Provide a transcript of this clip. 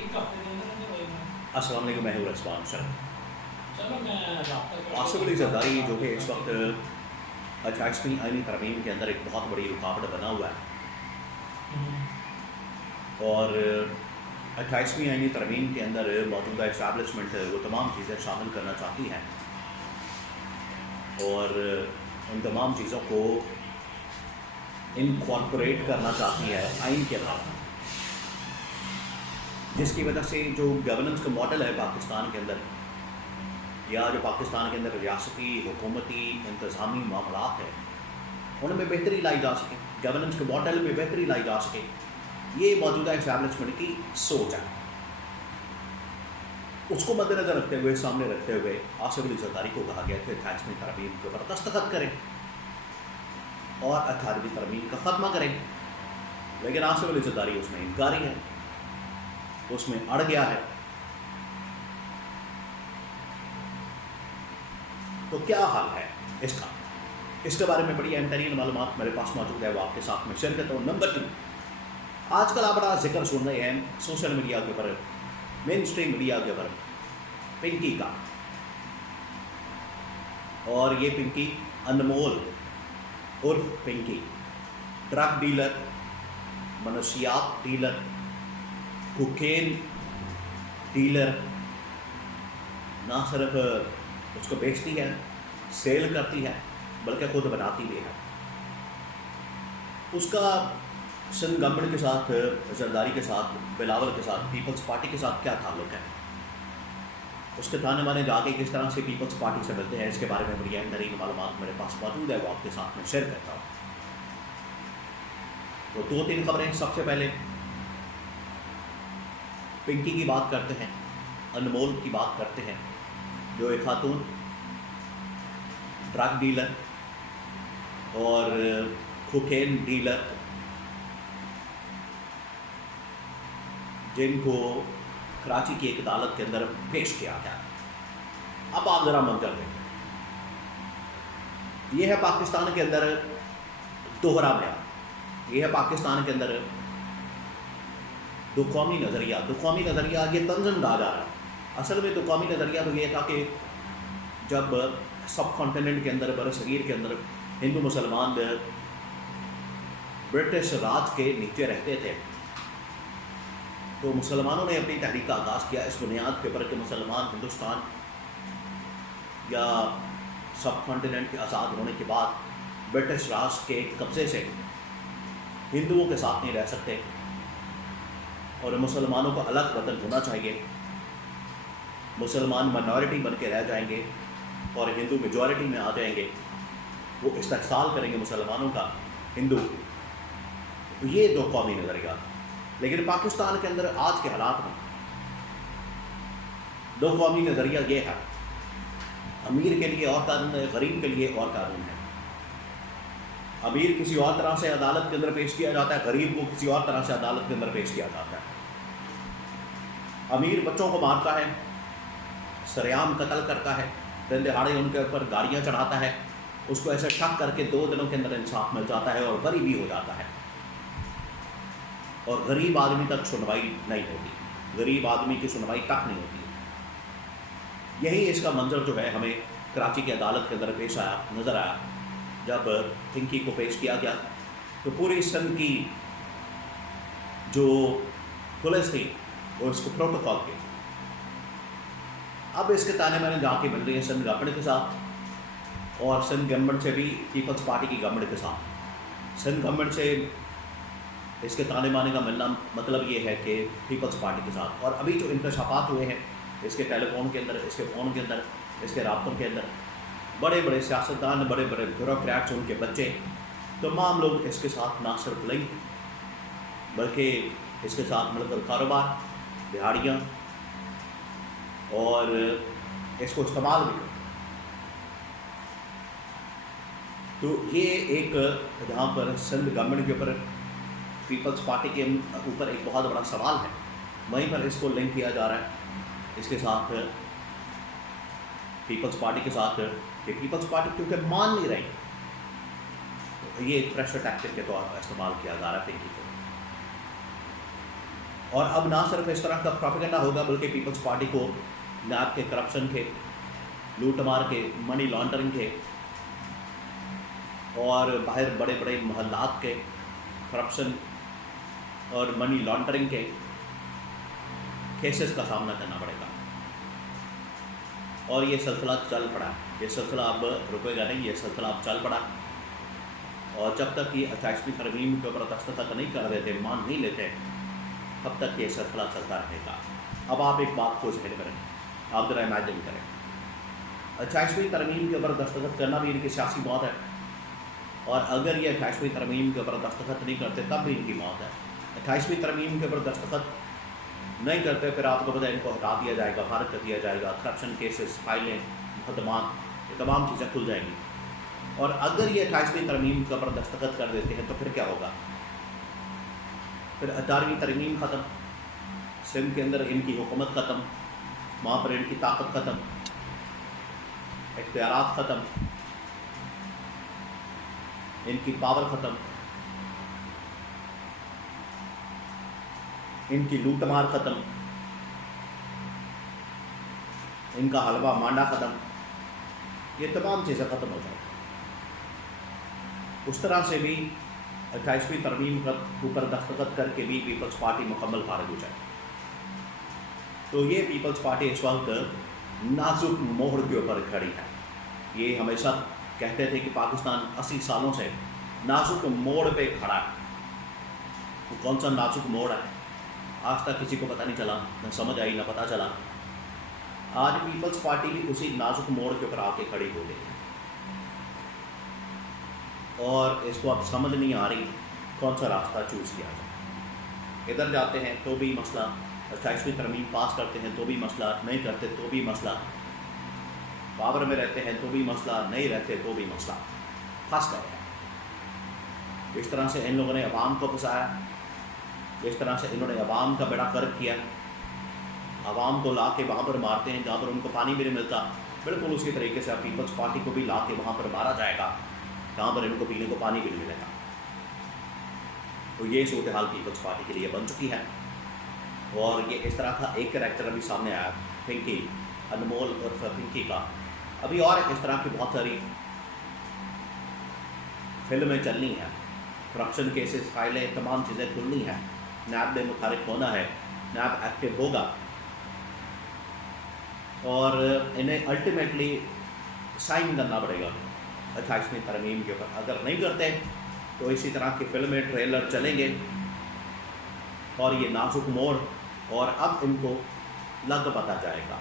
अस्सलाम वालेकुम, मैं हूँ रज़वान सर। चलो मैं रब्ता आसिफ अली ज़रदारी जो कि इस वक्त 28वीं आईनी तरमीम के अंदर एक बहुत बड़ी रुकावट बना हुआ है, और 28वीं आईनी तरमीम के अंदर मौजूदा इस्टेब्लिशमेंट वो तमाम चीज़ें शामिल करना चाहती है और उन तमाम चीज़ों को इनकॉर्पोरेट करना चाहती है आइन के अलावा, जिसकी वजह से जो गवर्नेंस का मॉडल है पाकिस्तान के अंदर, या जो पाकिस्तान के अंदर रियासती हुकूमती इंतज़ामी मामलात है उनमें बेहतरी लाई जा सके, गवर्नेंस के मॉडल में बेहतरी लाई जा सके, ये मौजूदा इस्टेब्लिशमेंट की सोच है। उसको मद्देनज़र रखते हुए, सामने रखते हुए आसिफ अली ज़रदारी को कहा गया कि 28वीं तरमीम के ऊपर दस्तखत करें और 18वीं तरमीम का ख़त्मा करें, लेकिन आसिफ अली ज़रदारी उसमें इनकारी है, उसमें अड़ गया है। तो क्या हाल है इसका, इसके बारे में बड़ी अहम तरीन मालूमात मेरे पास मौजूद है, वो आपके साथ में शेयर करता हूँ। नंबर 2, आजकल आप बड़ा जिक्र सुन रहे हैं सोशल मीडिया के ऊपर, मेन स्ट्रीम मीडिया के ऊपर, पिंकी का। और ये पिंकी अनमोल उर्फ पिंकी ड्रग डीलर, मनशियात डीलर, कोकेन डीलर, ना सिर्फ उसको बेचती है, सेल करती है, बल्कि खुद बनाती भी है। उसका सिंध गवर्नमेंट के साथ, ज़रदारी के साथ, बिलावल के साथ, पीपल्स पार्टी के साथ क्या ताल्लुक़ है, उसके ताने माने जाके किस तरह से पीपल्स पार्टी से मिलते हैं, इसके बारे में बड़ी अहम तरीन मालूमात मेरे पास मौजूद है, वो आपके साथ में शेयर करता हूँ। तो 2-3 खबरें। सबसे पहले पिंकी की बात करते हैं, अनमोल की बात करते हैं, जो एक खातून ड्रग डीलर और कोकेन डीलर, जिनको कराची की एक अदालत के अंदर पेश किया गया। अब आप ज़रा मंजर देखें, ये है पाकिस्तान के अंदर दोहरा बयान, ये है पाकिस्तान के अंदर दो कौमी नज़रिया ये तंज़म डाला जा रहा है। असल में दो कौमी नज़रिया तो ये था कि जब सब कॉन्टिनेंट के अंदर, बरसगीर के अंदर हिंदू मुसलमान ब्रिटिश राज के नीचे रहते थे, तो मुसलमानों ने अपनी तहरीक का आगाज़ किया इस बुनियाद के ऊपर कि मुसलमान हिंदुस्तान या सब कॉन्टिनेंट के आज़ाद होने के बाद ब्रिटिश राज के कब्ज़े से हिंदुओं के साथ नहीं रह सकते और मुसलमानों को अलग वतन होना चाहिए, मुसलमान माइनॉरिटी बन के रह जाएंगे और हिंदू मेजॉरिटी में आ जाएंगे, वो इस्तेहसाल करेंगे मुसलमानों का हिंदू। ये दो कौमी नज़रिया। लेकिन पाकिस्तान के अंदर आज के हालात में दो कौमी नज़रिया ये है, अमीर के लिए और कानून है, गरीब के लिए और कानून है। अमीर किसी और तरह से अदालत के अंदर पेश किया जाता है, गरीब को किसी और तरह से अदालत के अंदर पेश किया जाता है। अमीर बच्चों को मारता है, सरेआम कत्ल करता है, दिन दिहाड़े उनके ऊपर गाड़ियाँ चढ़ाता है, उसको ऐसे शक करके 2 दिनों के अंदर इंसाफ मिल जाता है और बरी भी हो जाता है, और गरीब आदमी तक सुनवाई नहीं होती, गरीब आदमी की सुनवाई तक नहीं होती। यही इसका मंजर जो है हमें कराची की अदालत के अंदर पेश आया, नज़र आया जब पिंकी को पेश किया गया। तो पूरी सिंध की जो पुलिस थी वो इसको प्रोटोकॉल के, अब इसके ताने मैंने जाके मिल रही है सिंध गवर्नमेंट के साथ और सिंध गवर्नमेंट से भी पीपल्स पार्टी की गवर्नमेंट के साथ। सिंध गवर्नमेंट से इसके ताने माने का मिलना मतलब ये है कि पीपल्स पार्टी के साथ। और अभी जो इंकशाफात हुए हैं इसके टेलीफोन के अंदर, इसके फ़ोन के अंदर, इसके राब्तों के अंदर, बड़े बड़े सियासतदान, बड़े बड़े ब्यूरोक्रेट्स, उनके बच्चे, तमाम लोग इसके साथ ना सिर्फ लिंक बल्कि इसके साथ मिलकर कारोबार, दिहाड़ियाँ और इसको इस्तेमाल भी करते। तो ये एक जहाँ पर सिंध गवर्नमेंट के ऊपर, पीपल्स पार्टी के ऊपर एक बहुत बड़ा सवाल है, वहीं पर इसको लिंक किया जा रहा है इसके साथ, पीपल्स पार्टी के साथ, कि पीपल्स पार्टी क्योंकि मान नहीं रही, तो ये एक प्रेशर टैक्टिक के तौर पर इस्तेमाल किया जा रहा है पिंकी को। اور اب نہ صرف اس طرح کا پروپیگنڈا ہوگا بلکہ پیپلز پارٹی کو نیب کے کرپشن کے، لوٹ مار کے، منی لانڈرنگ کے اور باہر بڑے بڑے محلات کے کرپشن اور منی لانڈرنگ کے کیسز کا سامنا کرنا پڑے گا. اور یہ سلسلہ چل پڑا، یہ سلسلہ اب رکے گا نہیں، یہ سلسلہ اب چل پڑا. اور جب تک یہ 28ویں ترمیم کے اوپر دستخط نہیں کر دیتے، مان نہیں لیتے، تب تک یہ سلسلہ چلتا رہے گا. اب آپ ایک بات کو ذہن کریں، آپ ذرا امیجن کریں، 28ویں ترمیم کے اوپر دستخط کرنا بھی ان کی سیاسی موت ہے، اور اگر یہ 28ویں ترمیم کے اوپر دستخط نہیں کرتے تب بھی ان کی موت ہے. 28ویں ترمیم کے اوپر دستخط نہیں کرتے پھر آپ کو پتہ ہے ان کو ہٹا دیا جائے گا، فارغ کر دیا جائے گا، کرپشن کیسز، فائلیں، مقدمات، یہ تمام چیزیں کھل جائیں گی. اور اگر یہ 28ویں ترمیم کے اوپر دستخط کر دیتے ہیں تو پھر کیا ہوگا؟ پھر 18ویں ترمیم ختم، سندھ کے اندر ان کی حکومت ختم، وہاں پر ان کی طاقت ختم، اختیارات ختم، ان کی پاور ختم، ان کی لوٹ مار ختم، ان کا حلوہ مانڈا ختم، یہ تمام چیزیں ختم ہو جائیں. اس طرح سے بھی 28ویں ترمیم کا اوپر دستخط کر کے بھی پیپلز پارٹی مکمل فارغ ہو جائے. تو یہ پیپلز پارٹی اس وقت نازک موڑ کے اوپر کھڑی ہے. یہ ہمیشہ کہتے تھے کہ پاکستان 80 سالوں سے نازک موڑ پہ کھڑا ہے. وہ کون سا نازک موڑ ہے آج تک کسی کو پتہ نہیں چلا، نہ سمجھ آئی، نہ پتہ چلا. آج پیپلز پارٹی بھی اسی نازک موڑ کے اوپر آ کے کھڑی ہو گئی ہے، اور اس کو اب سمجھ نہیں آ رہی کون سا راستہ چوز کیا جائے. ادھر جاتے ہیں تو بھی مسئلہ، 28ویں ترمیم پاس کرتے ہیں تو بھی مسئلہ، نہیں کرتے تو بھی مسئلہ، پاور میں رہتے ہیں تو بھی مسئلہ، نہیں رہتے تو بھی مسئلہ. پھنس گئے ہیں. اس طرح سے ان لوگوں نے عوام کو پھنسایا، اس طرح سے انہوں نے عوام کا بیڑا غرق کیا. عوام کو لا کے وہاں پر مارتے ہیں جہاں پر ان کو پانی بھی نہیں ملتا. بالکل اسی طریقے سے اب پیپلز پارٹی کو بھی لا کے وہاں پر مارا جائے گا جہاں پر ان کو پینے کو پانی بھی نہیں ملے گا. تو یہ صورتحال پیپلز پارٹی کے لیے بن چکی ہے. اور یہ اس طرح کا ایک کریکٹر ابھی سامنے آیا، پنکی، انمول عرف پنکی کا. ابھی اور اس طرح کی بہت ساری فلمیں چلنی ہیں، کرپشن کیسز، فائلیں، تمام چیزیں کھلنی ہیں. نیب نے متحرک ہونا ہے، نیب ایکٹیو ہوگا، اور انہیں الٹیمیٹلی سائن کرنا پڑے گا 28ویں ترمیم کے اوپر. اگر نہیں کرتے تو اسی طرح کی فلمیں، ٹریلر چلیں گے، اور یہ نازک موڑ، اور اب ان کو لگ پتہ جائے گا.